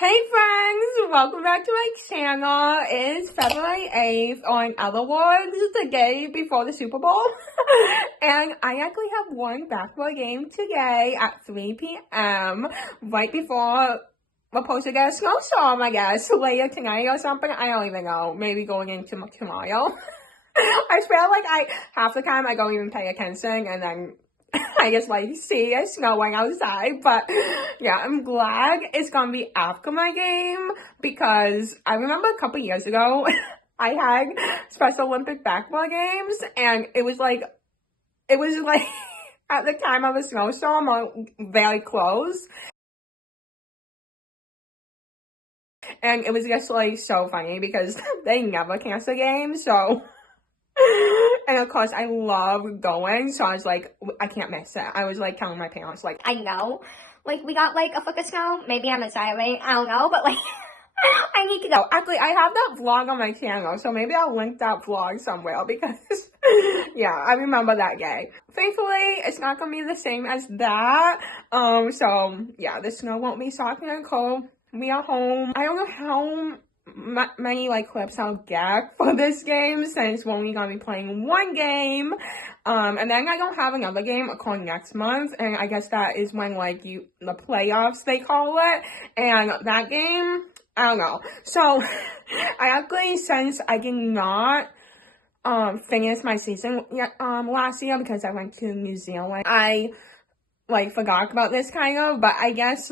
Hey friends, welcome back to my channel. It's February 8th, or in other words, the day before the Super Bowl. And I actually have one basketball game today at 3 p.m. right before we're supposed to get a snowstorm, I guess, later tonight or something. I don't even know. Maybe going into tomorrow. I feel like half the time I don't even pay attention, and then I just see it snowing outside. But yeah, I'm glad it's gonna be after my game, because I remember a couple years ago I had Special Olympic basketball games, and it was like at the time of a snowstorm or very close. And it was just so funny because they never cancel games, so and of course, I love going, so I was like, I can't miss it. I was telling my parents, I know, we got a foot of snow. Maybe I'm exaggerating. I don't know, but I need to go. Actually, I have that vlog on my channel, so maybe I'll link that vlog somewhere because, yeah, I remember that day. Thankfully, it's not gonna be the same as that. So yeah, the snow won't be shocking and cold. We are home. I don't know how many clips I'll get for this game, since we're only gonna be playing one game, and then I don't have another game until next month, and I guess that is when the playoffs they call it, and that game I don't know. So I actually, since I did not finish my season last year because I went to New Zealand, I forgot about this kind of, but I guess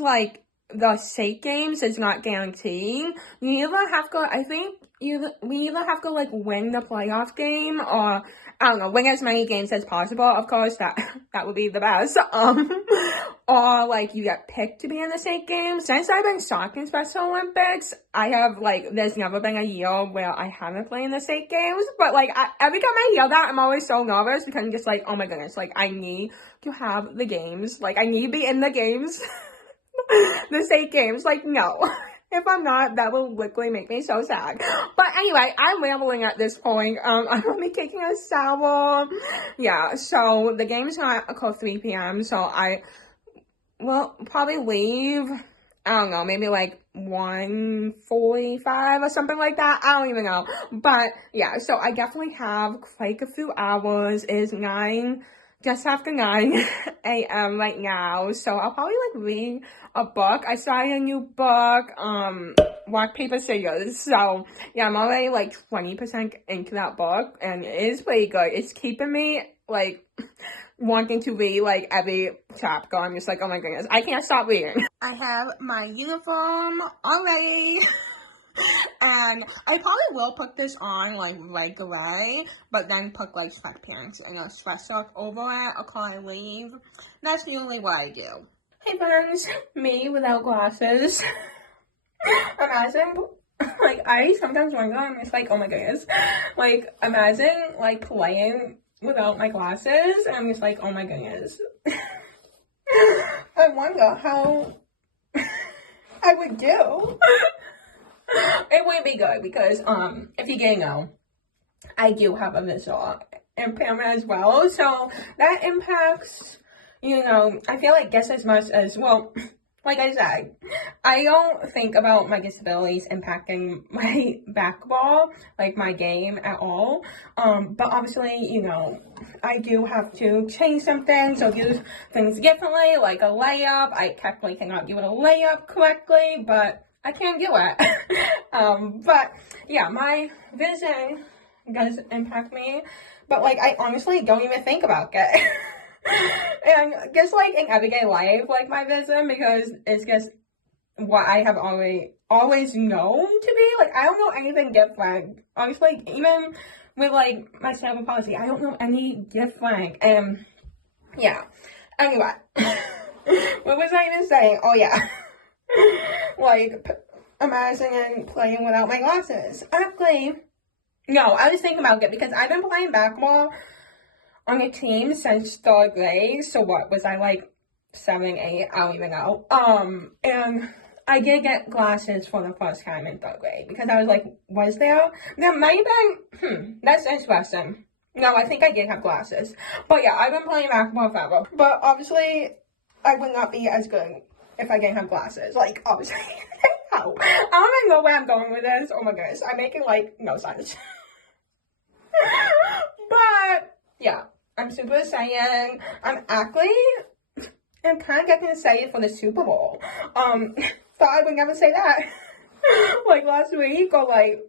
the state games is not guaranteed. You either have to, I think, we either have to win the playoff game, or I don't know, win as many games as possible. Of course, that would be the best. Or you get picked to be in the state games. Since I've been soccer in Special Olympics, I have there's never been a year where I haven't played in the state games. But every time I hear that, I'm always so nervous because I'm just oh my goodness, I need to have the games. I need to be in the games. The state games, no. If I'm not, that will literally make me so sad. But anyway, I'm rambling at this point. I'm gonna be taking a shower. Yeah, so the game is not until 3 p.m. So I will probably leave, I don't know, maybe 1:45 or something like that. I don't even know. But yeah, so I definitely have a few hours. It is just after 9 a.m. right now, so I'll probably read a book. I started a new book, Rock, Paper, Scissors, so yeah, I'm already 20% into that book, and it is pretty good. It's keeping me wanting to read every chapter. I'm just oh my goodness, I can't stop reading. I have my uniform already. And I probably will put this on right away, but then put sweatpants and a sweatshirt over it until I leave. That's usually what I do. Hey friends, me without glasses. Imagine, I sometimes wonder, I'm just oh my goodness, imagine playing without my glasses, and I'm just oh my goodness. I wonder how I would do. It wouldn't be good because, if you didn't know, I do have a visual impairment as well, so that impacts, I feel just as much as, well, like I said, I don't think about my disabilities impacting my basketball, my game at all, but obviously, I do have to change some things or do things differently, like a layup. I technically cannot do a layup correctly, but I can't do it. But yeah, my vision does impact me, but I honestly don't even think about it. And just in everyday life, my vision, because it's just what I have always known to be. I don't know anything different. Honestly, even with my cerebral palsy, I don't know any different. And yeah. Anyway, what was I even saying? Oh yeah. Imagining playing without my glasses. Actually, no, I was thinking about it because I've been playing basketball on a team since 3rd grade. So what was I 7, 8? I don't even know. And I did get glasses for the first time in 3rd grade because I was was there might have been, that's interesting. No, I think I did have glasses. But yeah, I've been playing basketball forever. But obviously, I would not be as good if I didn't have glasses. Obviously, know where I'm going with this. Oh my goodness, I'm making like no sense. But yeah, I'm super excited. I'm kind of getting excited for the Super Bowl. Thought I would never say that. Like last week or like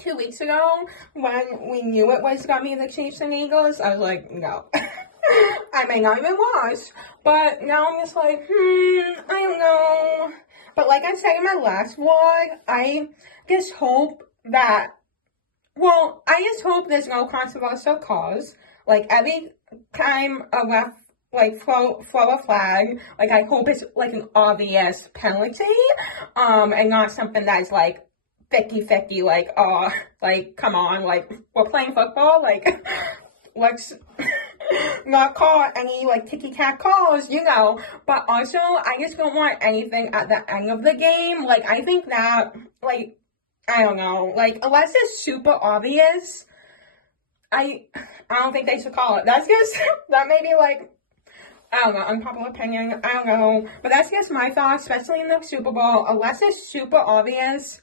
2 weeks ago when we knew it was gonna be the Chiefs and Eagles, I was like, no. I may not even watch. But now I'm just like, I don't know. But like I said in my last vlog, I just hope that, well, I just hope there's no controversial cause. Like every time a ref like throw a flag, like I hope it's like an obvious penalty, and not something that's like 50-50, like come on, like we're playing football, like let's not call any like ticky-tack calls, you know. But also I just don't want anything at the end of the game. Like I think that, like, I don't know, like unless it's super obvious, I don't think they should call it. That's just that may be like, I don't know, unpopular opinion, I don't know. But that's just my thoughts, especially in the Super Bowl. Unless it's super obvious,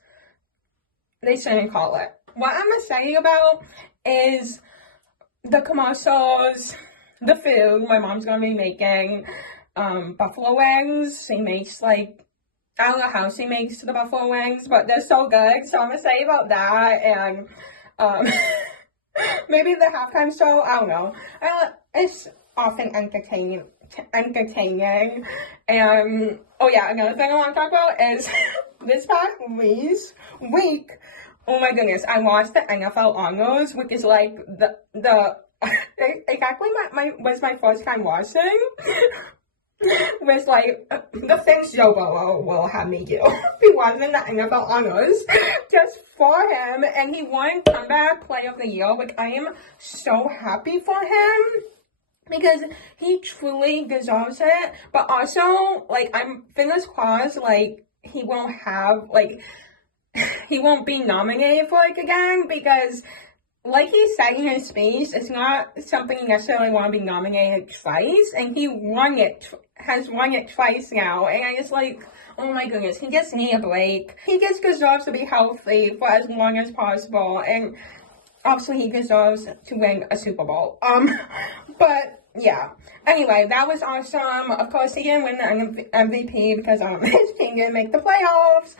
they shouldn't call it. What I'm excited about is the commercials, the food. My mom's gonna be making buffalo wings. She makes like, I don't know how she makes the buffalo wings, but they're so good. So I'm excited about that. And maybe the halftime show, I don't know. It's often entertaining. And oh yeah, another thing I want to talk about is this past week, oh my goodness, I watched the NFL Honors, which is like the exactly was my first time watching. Was like the things Joe Burrow will have me do. He wasn't the NFL Honors just for him, and he won Comeback Player of the Year, which I am so happy for him. Because he truly deserves it. But also, like, I'm fingers crossed, like, he won't be nominated for it again. Because, like he said in his speech, it's not something you necessarily want to be nominated twice. And he has won it twice now. And I just like, oh my goodness, he just needs a break. He just deserves to be healthy for as long as possible. And obviously he deserves to win a Super Bowl. But yeah. Anyway, that was awesome. Of course, he didn't win the MVP because his team didn't make the playoffs.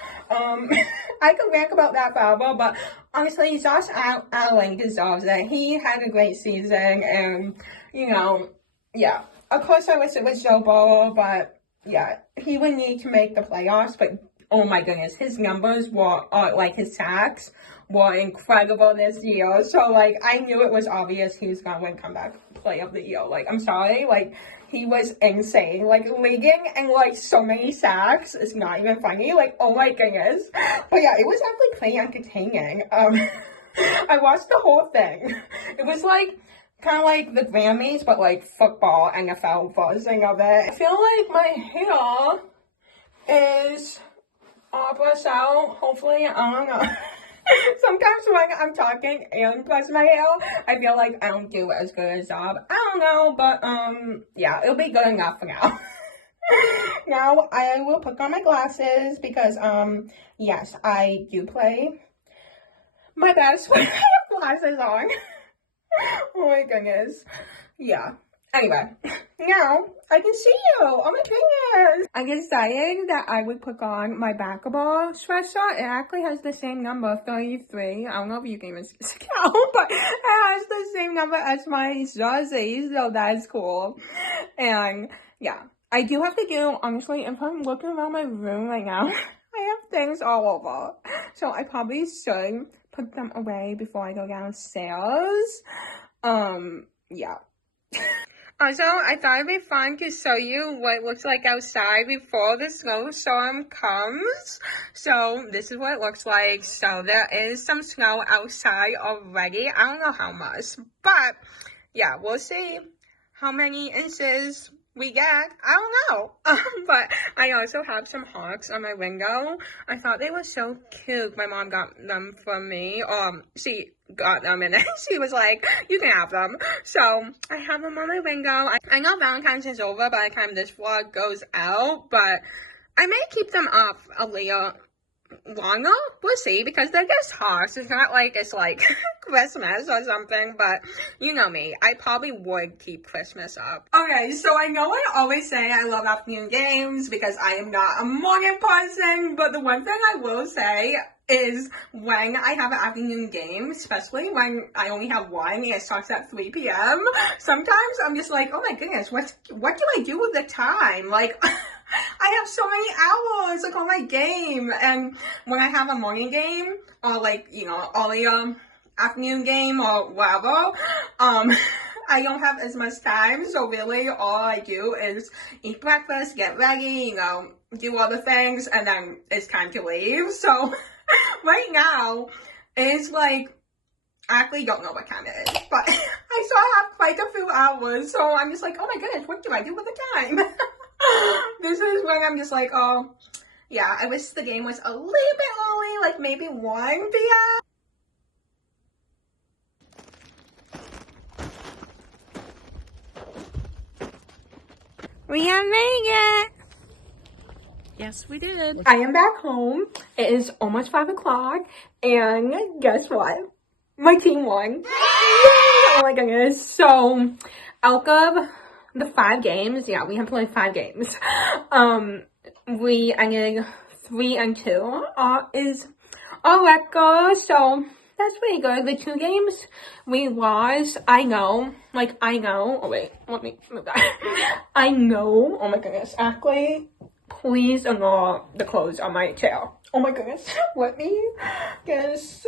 I could rant about that forever, but honestly, Josh Allen deserves it. He had a great season, and you know, yeah. Of course, I wish it was Joe Burrow, but yeah, he would need to make the playoffs. But oh my goodness, his numbers were like his sacks were incredible this year. So like, I knew it was obvious he was gonna win Comeback Player of the Year. Like, I'm sorry, like he was insane. Like leading and like so many sacks. It's not even funny. Like, oh my goodness. But yeah, it was actually pretty entertaining. I watched the whole thing. It was like kind of like the Grammys, but like football NFL version of it. I feel like my hair is all brushed out. Hopefully, I don't know. Sometimes when I'm talking and brush my hair, I feel like I don't do as good a job. I don't know, but yeah, it'll be good enough for now. Now I will put on my glasses because yes, I do play my best when I have glasses on. Oh my goodness. Yeah. Anyway, now I can see you. Oh my goodness. I decided that I would put on my basketball sweatshirt. It actually has the same number, 33. I don't know if you can even count, but it has the same number as my jersey, so that's cool. And yeah, I do have to do, honestly, if I'm looking around my room right now, I have things all over. So I probably should put them away before I go downstairs. Yeah. Also, I thought it'd be fun to show you what it looks like outside before the snowstorm comes. So, this is what it looks like. So, there is some snow outside already. I don't know how much, but yeah, we'll see how many inches we get. I don't know. But I also have some hawks on my window. I thought they were so cute. My mom got them for me. She got them and then she was like, you can have them. So I have them on my window. I know Valentine's is over by the time this vlog goes out, but I may keep them up a longer. We'll see, because they're just harsh. It's not like it's like Christmas or something, but you know me. I probably would keep Christmas up. Okay, so I know I always say I love afternoon games because I am not a morning person, but the one thing I will say is when I have an afternoon game, especially when I only have one and it starts at 3 p.m., sometimes I'm just like, oh my goodness, what do I do with the time? Like, I have so many hours, like, on my game. And when I have a morning game, or like, you know, early afternoon game or whatever, I don't have as much time. So really all I do is eat breakfast, get ready, you know, do other things, and then it's time to leave. So right now, it's like, I actually don't know what time it is, but I still have quite a few hours, so I'm just like, oh my goodness, what do I do with the time? This is when I'm just like, oh, yeah, I wish the game was a little bit early, like maybe 1 p.m. We have made it. Yes, we did. I am back home. It is almost 5 o'clock, and guess what? My team won. Yay! Oh my goodness. So, out of the 5 games, yeah, we have played 5 games. We ended 3-2. Is our record, so that's pretty good. The 2 games we lost, I know. Oh wait, let me move that. I know, oh my goodness, actually, please ignore the clothes on my chair. Oh my goodness, let me guess.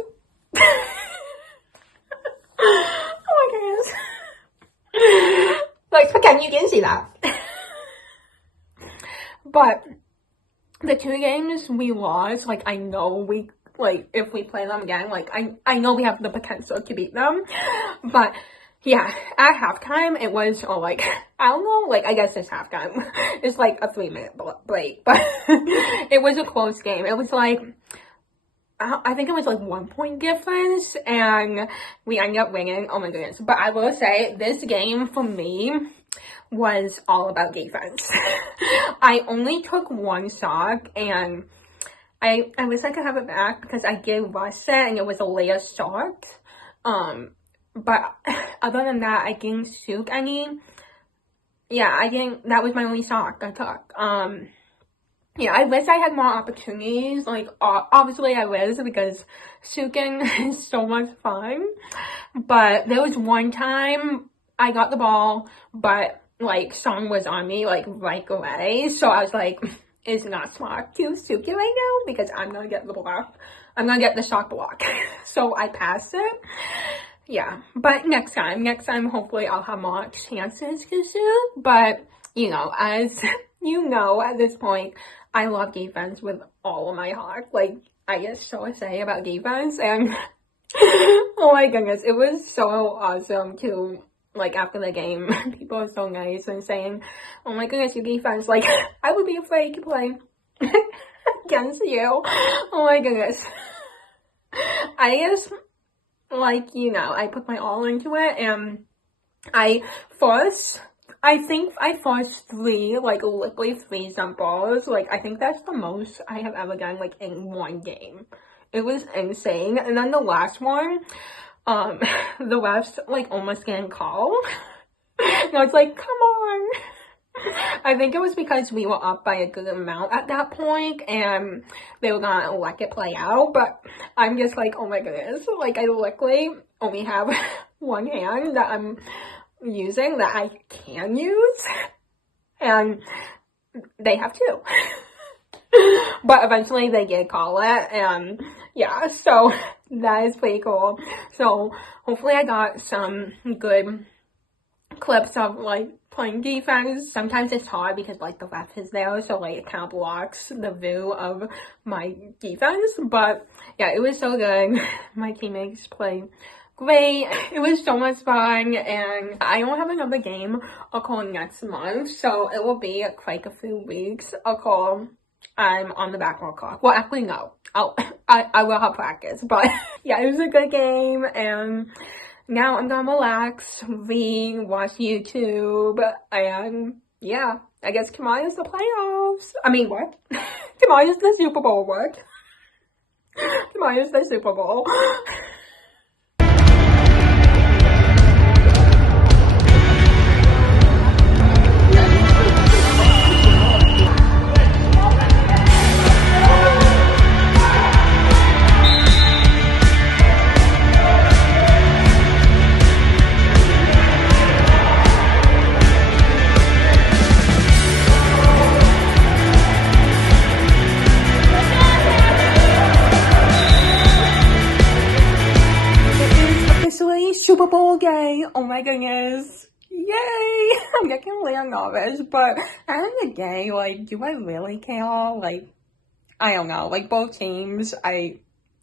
Oh my goodness. Like, again, you can see that. But the 2 games we lost, like, I know we, like, if we play them again, like, I know we have the potential to beat them. But yeah, at halftime, it was, like, I don't know, like, I guess it's halftime. It's like a 3-minute break, but it was a close game. It was like, I think it was like 1 point difference, and we ended up winning. Oh my goodness. But I will say, this game for me was all about defense. I only took 1 sock, and I wish I could have it back because I did rush it and it was a layer sock. But other than that, I didn't shoot any. Yeah, that was my only sock I took. Yeah, I wish I had more opportunities. Like, obviously I wish, because shooting is so much fun. But there was one time I got the ball, but, like, Song was on me, like, right away. So I was like, it's not smart to shoot it right now, because I'm gonna get the block. I'm gonna get the shot block. So I passed it. Yeah, but next time, hopefully I'll have more chances to shoot. But, you know, as you know, at this point, I love defense with all of my heart. Like, I get so excited about defense, and oh my goodness, it was so awesome to, like, after the game, people are so nice and saying, oh my goodness, your defense, like, I would be afraid to play against you. Oh my goodness. I just, like, you know, I put my all into it, and I think I forced 3, like, literally 3 jump balls. Like, I think that's the most I have ever done, like, in 1 game. It was insane. And then the last one, the refs, like, almost getting called. And I was like, come on. I think it was because we were up by a good amount at that point, and they were gonna let it play out. But I'm just like, oh my goodness. Like, I literally only have 1 hand that I'm using that I can use, and they have 2. But eventually they did call it, and yeah, so that is pretty cool. So hopefully I got some good clips of, like, playing defense. Sometimes it's hard because, like, the ref is there, so, like, it kind of blocks the view of my defense. But yeah, it was so good. My teammates played great. It was so much fun, and I don't have another game until next month, so it will be quite a few weeks until I'm on the basketball clock. Well, actually, no. I will have practice, but yeah, it was a good game, and now I'm gonna relax, read, watch YouTube, and yeah, I guess tomorrow is the playoffs. I mean, what? Tomorrow is the Super Bowl, what? minus the Super Bowl. Super Bowl gay. Oh my goodness. Yay! I'm getting a little nervous, but having a gay, like, do I really care? Like, I don't know. Like, both teams, I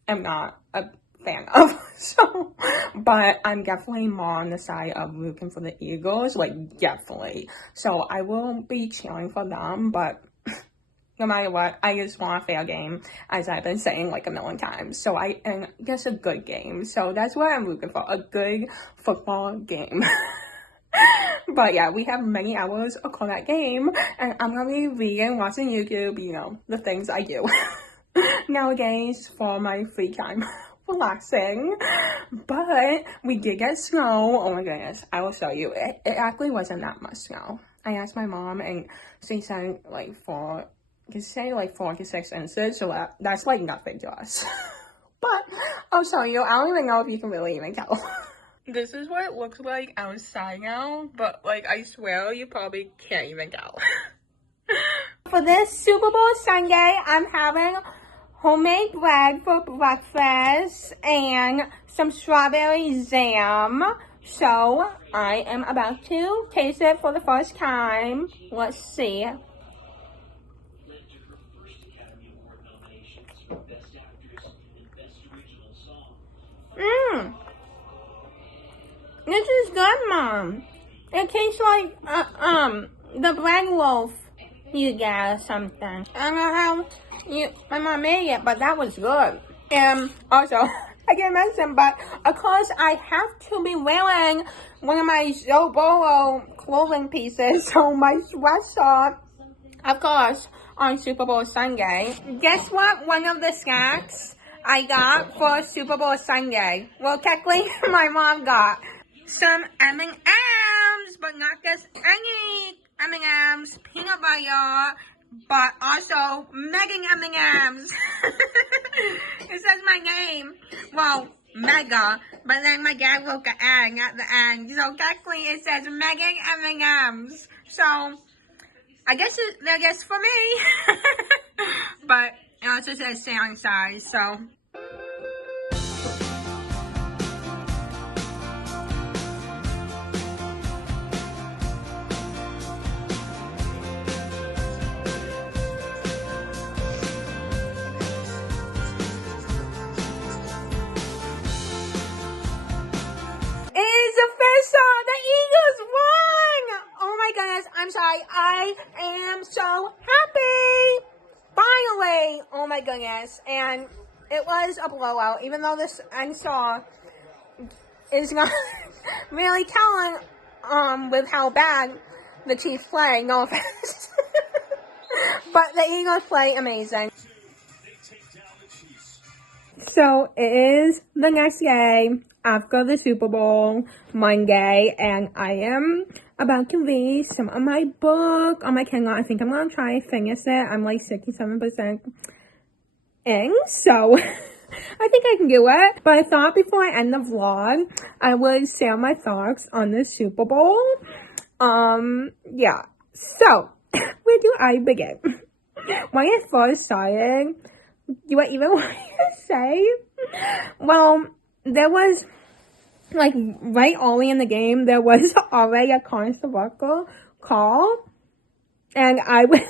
am not a fan of. So, but I'm definitely more on the side of rooting for the Eagles. Like, definitely. So, I will be cheering for them, but no matter what, I just want a fair game, as I've been saying like a million times. So and just a good game. So that's what I'm looking for, a good football game. But yeah, we have many hours for that game, and I'm gonna be reading, watching YouTube, you know, the things I do nowadays for my free time. Relaxing. But we did get snow. Oh my goodness, I will show you. It actually wasn't that much snow. I asked my mom, and she said like 4 to 6 inches, so that's like nothing to us. But I'll show you. I don't even know if you can really even tell. This is what it looks like outside now, but like I swear you probably can't even tell. For this Super Bowl Sunday, I'm having homemade bread for breakfast and some strawberry jam. So I am about to taste it for the first time. Let's see. This is good, Mom. It tastes like the bread loaf you get or something. I don't know how my mom made it, but that was good. And also, I can't mention, but of course I have to be wearing one of my Joe Bolo clothing pieces, so my sweatshirt, of course, on Super Bowl Sunday. Guess what? One of the snacks I got for Super Bowl Sunday. Well, technically, my mom got some M&M's, but not just any M&M's, peanut butter, but also Megan M&M's. It says my name. Well, Mega, but then my dad wrote the N at the end. So technically, it says Megan M&M's. So I guess they're just for me. But it also says sound size, so. I'm sorry, I am so happy. Finally, oh my goodness. And it was a blowout, even though this NSAW is not really telling with how bad the Chiefs play, no offense. But the Eagles play amazing. So it is the next day after the Super Bowl, Monday, and I am about to read some of my book on my Kindle. I think I'm going to try and finish it. I'm like 67% in, so I think I can do it. But I thought before I end the vlog, I would share my thoughts on the Super Bowl. Yeah. So, where do I begin? When it first started, do I even want to say? Well, there was, like, right early in the game, there was already a controversial call, and I was,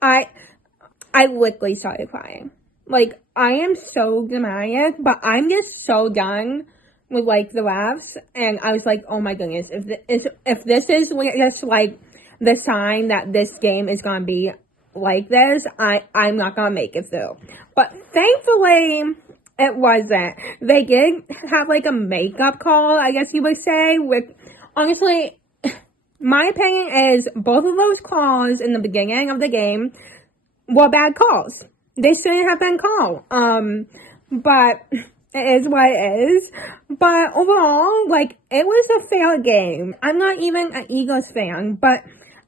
I literally started crying. Like, I am so dramatic, but I'm just so done with, like, the refs, and I was like, oh my goodness, if this is just, like, the sign that this game is gonna be like this, I'm not gonna make it through. But thankfully, it wasn't. They did have like a makeup call, I guess you would say, with, honestly, my opinion is both of those calls in the beginning of the game were bad calls. they shouldn't have been called. But it is what it is. But overall, like, it was a fair game. I'm not even an Eagles fan, but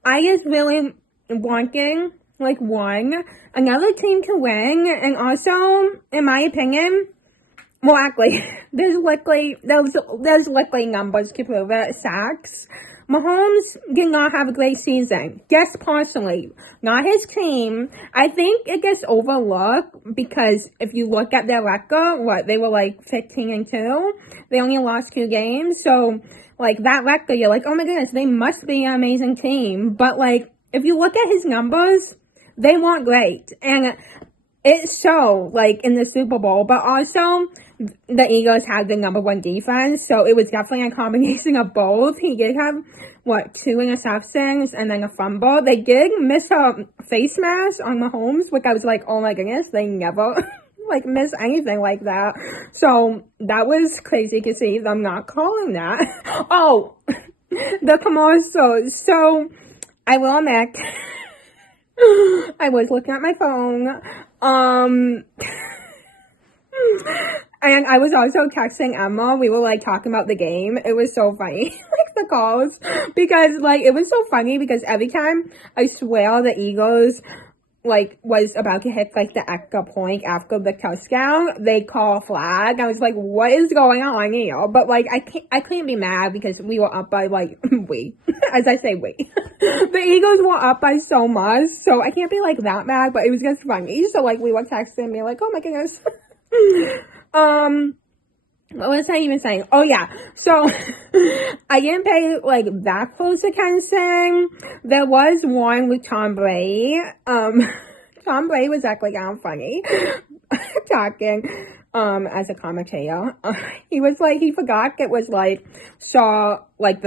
I just really wanted, like, another team to win, and also, in my opinion, well, actually, there's likely numbers to prove it. Sacks. Mahomes did not have a great season. Yes, partially. Not his team. I think it gets overlooked because if you look at their record, they were like 15-2. They only lost 2 games. So, like, that record, you're like, oh my goodness, they must be an amazing team. But, like, if you look at his numbers, they weren't great. And it showed, like, in the Super Bowl. But also, the Eagles had the number 1 defense, so it was definitely a combination of both. He did have, 2 interceptions and then a fumble. They did miss a face mask on Mahomes, which I was like, oh my goodness, they never, miss anything like that. So, that was crazy to see them not calling that. Oh, the commercials. So, I will admit, I was looking at my phone, and I was also texting Emma. We were, talking about the game. It was so funny, the calls. Because, it was so funny because every time, I swear, the Eagles, was about to hit, the extra point after the touchdown, they call a flag. I was like, what is going on here? But, I couldn't be mad because we were up by, as I say, the Eagles were up by so much, so I can't be, that mad, but it was just funny. So, we were texting me, oh my goodness. What was I even saying? Oh yeah, so I didn't pay that close attention. There was one with Tom Brady. Tom Brady was actually kind of funny talking as a commentator. He was he forgot it was the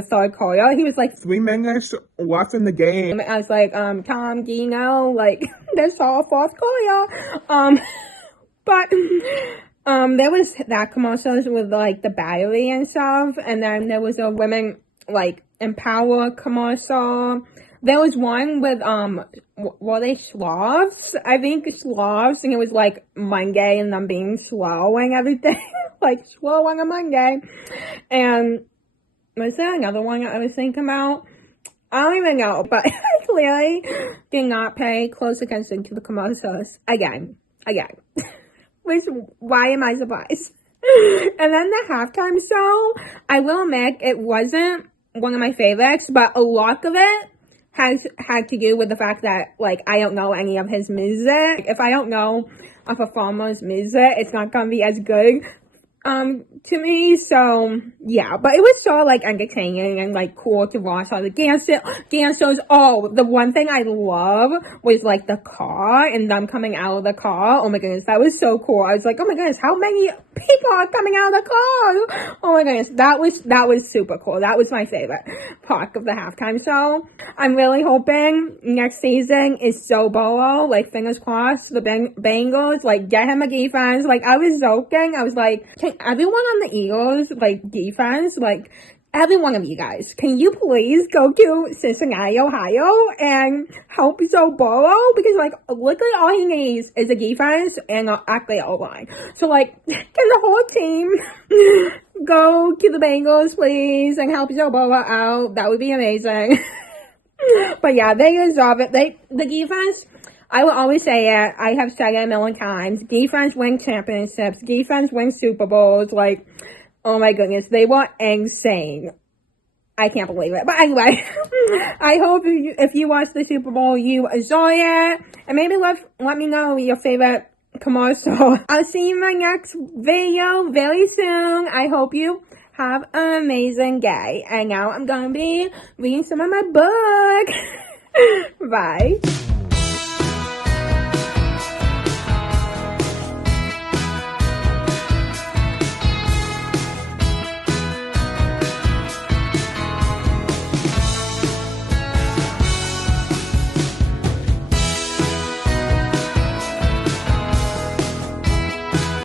third quarter. He was 3 minutes left in the game. I was like, Tom, do you know there's all 4th quarter? But there was that commercials with the battery and stuff, and then there was a women Empower commercial. There was one with were they Slavs? I think Slavs, and it was Monday and them being slow and everything, slow on a Monday. And was there another one I was thinking about? I don't even know, but I clearly did not pay close attention to the commercials again. Which, why am I surprised? And then the halftime show, I will admit, it wasn't one of my favorites, but a lot of it had to do with the fact that, I don't know any of his music. If I don't know a performer's music, it's not gonna be as good to me. So yeah, but it was so entertaining and cool to watch all the dancers. Oh, the one thing I love was the car and them coming out of the car. Oh my goodness, that was so cool. I was like, oh my goodness, how many people are coming out of the car? Oh my goodness, that was super cool. That was my favorite part of the halftime show. I'm really hoping next season is Joe Burrow. Fingers crossed, the Bengals get him a defense. I was joking. I was like, can everyone on the Eagles defense, every one of you guys, can you please go to Cincinnati, Ohio and help Joe Burrow? Because literally all he needs is a defense and actually a O-line. So can the whole team go to the Bengals, please, and help Joe Burrow out? That would be amazing. But yeah, they deserve it. The defense, I will always say it. I have said it a million times. Defense wins championships. Defense wins Super Bowls. Oh my goodness, they were insane. I can't believe it. But anyway, I hope if you watch the Super Bowl, you enjoy it. And maybe let me know your favorite commercial. I'll see you in my next video very soon. I hope you have an amazing day. And now I'm going to be reading some of my book. Bye.